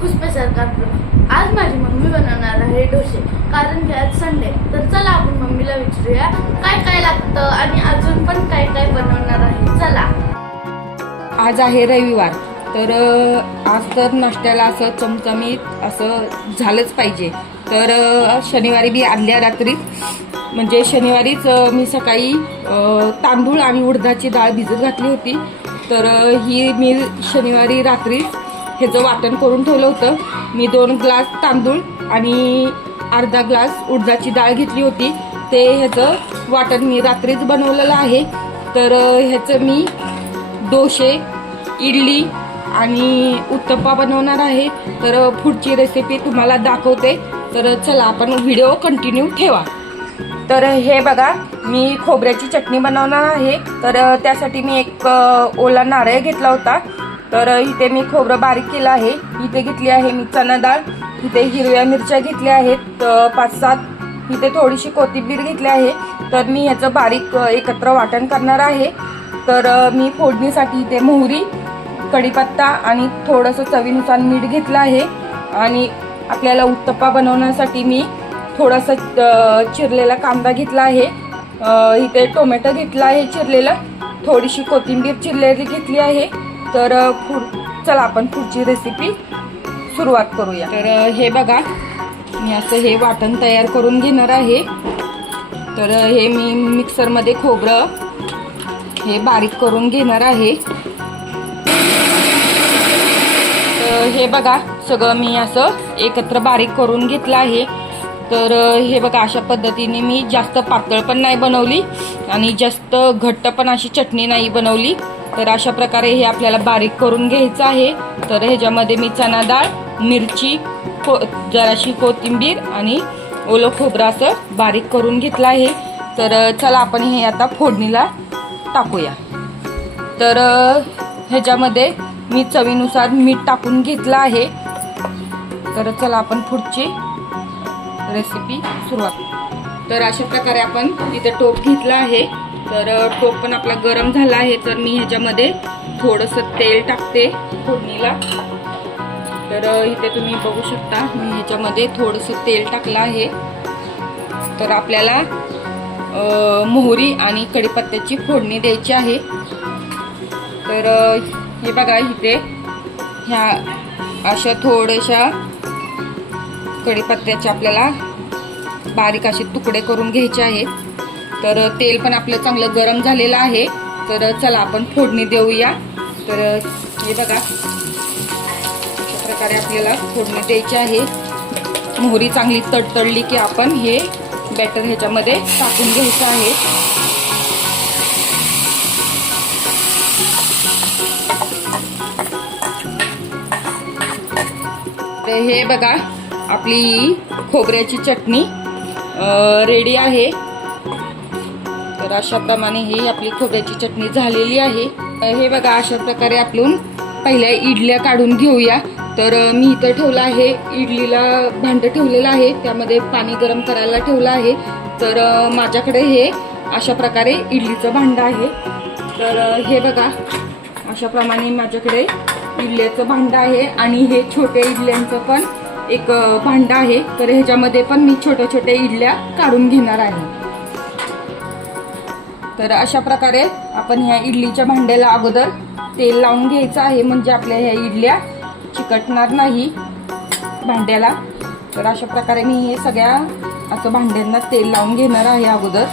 खुसपेसारखा आज माझी मम्मी बनवणार आहे डोसे. कारण की आज संडे. तर चला आपण मम्मीला विचारूया काय काय लागतं आणि अजून पण काय काय बनवणार आहे? चला. आज आहे रविवार. तर आज तर नाश्त्याला असं चमचमीत असं झालंच पाहिजे. तर शनिवारी मी आदल्या रात्री. म्हणजे शनिवारीच मी सकाळी तांदूळ आणि उडदाची डाळ भिजत घातली होती. तर ही मी शनिवारी रात्री ह्याचं वाटण करून ठेवलं होतं मी दोन ग्लास तांदूळ आणि अर्धा ग्लास उडदाची डाळ घेतली होती. ते ह्याचं वाटण मी रात्रीच बनवलेलं आहे. तर ह्याचं मी डोसे इडली आणि उत्तप्पा बनवणार आहे. तर पुढची रेसिपी तुम्हाला दाखवते. तर चला आपण व्हिडिओ कंटिन्यू ठेवा. तर हे बघा मी खोबऱ्याची चटणी बनवणार आहे. तर त्यासाठी मी एक ओला नारळ घेतला होता. तर इथे मी खोबरं बारीक केलं आहे. इथे घेतली आहे मी चणा डाळ. इथे हिरव्या मिरच्या घेतल्या आहेत पाच सात इथे थोडीशी कोथिंबीर घेतली आहे. तर मी ह्याचं बारीक एकत्र वाटण करणार आहे. तर मी फोडणीसाठी इथे मोहरी कढीपत्ता आणि थोडंसं चवीनुसार मीठ घेतलं आहे. आणि आपल्याला उत्तप्पा बनवण्यासाठी मी थोडासा चिरलेला कांदा घेतला आहे. इथे टोमॅटो घेतला आहे चिरलेलं. थोडीशी कोथिंबीर चिरलेली घेतली आहे. तर अ, पुढ चला आपण पुढची रेसिपी सुरुवात करूया. तर हे बघा मी असं हे वाटण तयार करून घेणार आहे. तर हे मी मिक्सरमध्ये खोबरं हे बारीक करून घेणार आहे. तर हे बघा सगळं मी असं एकत्र बारीक करून घेतलं आहे. तर हे बघा अशा पद्धतीने मी जास्त पातळ पण नाही बनवली आणि जास्त घट्ट पण अशी चटणी नाही बनवली. तर अशा प्रकारे हे आपल्याला बारीक करून घ्यायचं आहे. तर ह्याच्यामध्ये मी चना डाळ मिरची को जराशी कोथिंबीर आणि ओलं खोबरं असं बारीक करून घेतलं आहे. तर चला आपण हे आता फोडणीला टाकूया. तर ह्याच्यामध्ये मी चवीनुसार मीठ टाकून घेतलं आहे. तर चला आपण पुढची रेसिपी सुरुवात तर अशा प्रकारे आपण इथं टोप घेतला आहे. तर अ, टोप पण आपला गरम झाला आहे तर मी ह्याच्यामध्ये थोडंसं तेल टाकते फोडणीला. तर इथे तुम्ही बघू शकता मी ह्याच्यामध्ये थोडंसं तेल टाकलं आहे. तर आपल्याला मोहरी आणि कढीपत्त्याची फोडणी द्यायची आहे. तर हे बघा इथे ह्या अशा थोड्याशा कढीपत्त्याचे आपल्याला बारीक असे तुकडे करून घ्यायचे आहेत. तर तेल पण आपलं चांगलं गरम झालेलं आहे. तर चला आपण फोडणी देऊया. तर हे बघा. अशा प्रकारे आपल्याला फोडणी द्यायची आहे. मोहरी चांगली तडतडली की आपण हे बॅटर ह्याच्यामध्ये टाकून घ्यायचं आहे. तर हे बघा आपली खोबऱ्याची चटणी रेडी आहे. तर अशाप्रमाणे ही आपली खोबऱ्याची चटणी झालेली आहे. हे बघा अशा प्रकारे आपण पहिल्या इडल्या काढून घेऊया. तर मी इथं ठेवलं आहे. इडलीला भांडं ठेवलेलं आहे. त्यामध्ये पाणी गरम करायला ठेवलं आहे. तर माझ्याकडे हे अशा प्रकारे इडलीचं भांडं आहे. तर हे बघा अशाप्रमाणे माझ्याकडे इडल्याचं भांडं आहे आणि हे छोट्या इडल्यांचं पण एक भांडं आहे. तर ह्याच्यामध्ये पण मी छोट्या छोट्या इडल्या काढून घेणार आहे. तर अशा प्रकारे आपण ह्या इडलीच्या भांड्याला अगोदर तेल लावून घ्यायचं आहे. म्हणजे आपल्या ह्या इडल्या चिकटणार नाही भांड्याला. तर अशा प्रकारे मी हे सगळ्या असं भांड्यांना तेल लावून घेणार आहे अगोदर.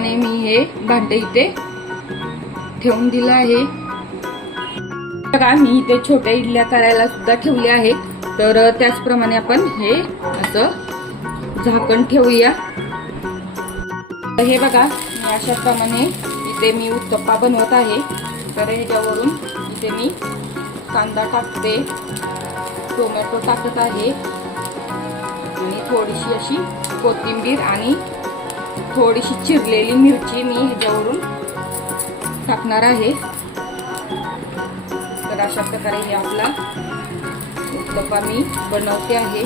आणि मी हे भांडे इथे ठेवून दिलं आहे. बघा मी इथे छोट्या इडल्या करायला सुद्धा ठेवले आहेत. तर त्याचप्रमाणे आपण हे असं झाकण ठेवूया. तर हे बघा मी अशा प्रमाणे इथे मी उत्तप्पा बनवत आहे. तर ह्याच्यावरून इथे मी कांदा टाकते. टोमॅटो टाकत आहे. आणि थोडीशी अशी कोथिंबीर आणि थोडीशी चिरलेली मिरची मी ह्याच्यावरून टाकणार आहे. तर अशा प्रकारे हे आपला उत्तप्पा मी बनवते आहे.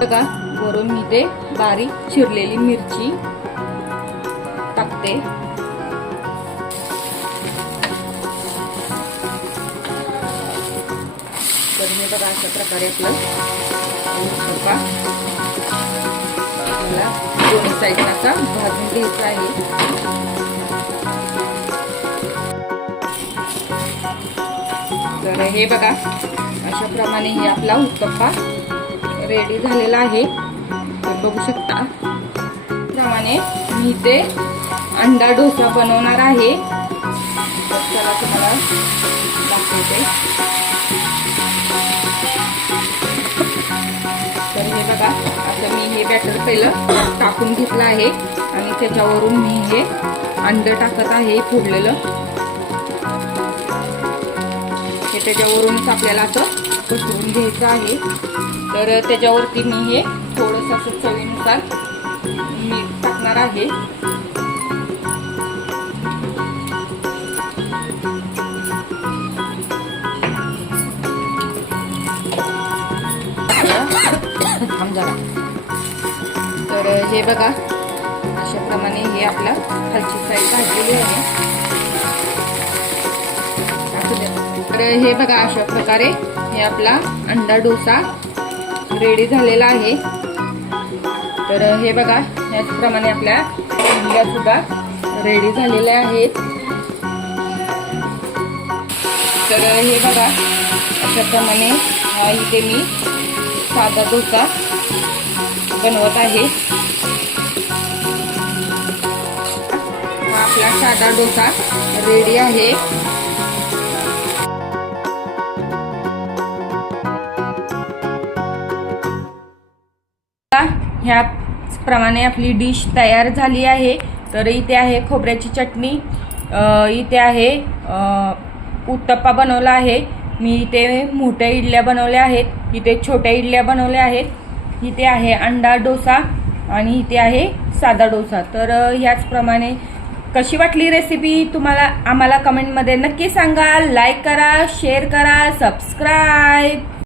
बघा वरून मी ते बारीक चिरलेली मिरची टाकते. हे बघा अशा प्रकारे आपलं. उत्तप्पा आपल्याला दोन्ही साईडला असा भाजून घ्यायचा आहे. तर हे बघा अशा प्रमाणे हे आपला उत्तप्पा रेडी झालेला आहे. तर बघू शकता. प्रमाणे मी ते अंडा डोसा बनवणार आहे. तर चला तुम्हाला दाखवते. बघा आता मी हे बॅटर पहिलं टाकून घेतलं आहे आणि त्याच्यावरून मी हे अंड टाकत आहे फोडलेलं. हे त्याच्यावरूनच आपल्याला असं पसरून घ्यायचं आहे. तर त्याच्यावरती मी हे थोडंसं असं चवीनुसार मीठ टाकणार आहे. थांब जरा तर हे बघा अशाप्रमाणे हे आपलं खालची साईड भाजलेली आहे. तर हे बघा अशा प्रकारे हे आपला अंडा डोसा रेडी झालेला आहे. तर हे बघा याचप्रमाणे आपल्या इंडिया सुद्धा रेडी झालेल्या आहेत. तर हे बघा अशाप्रमाणे इथे मी साधा डोसा बनवत आहे. आपला साधा डोसा रेडी आहे. ह्याप्रमाणे आपली डिश तयार झाली आहे. तर इथे आहे खोबऱ्याची चटणी इथे आहे उत्तप्पा बनवला आहे. मी इथे मोठ्या इडल्या बनवल्या आहेत इथे छोट्या इडल्या बनवल्या आहेत. इथे आहे अंडा डोसा आणि इथे आहे साधा डोसा. तर ह्याचप्रमाणे कशी वाटली रेसिपी तुम्हाला आम्हाला कमेंटमध्ये नक्की सांगा. लाईक करा शेअर करा सबस्क्राईब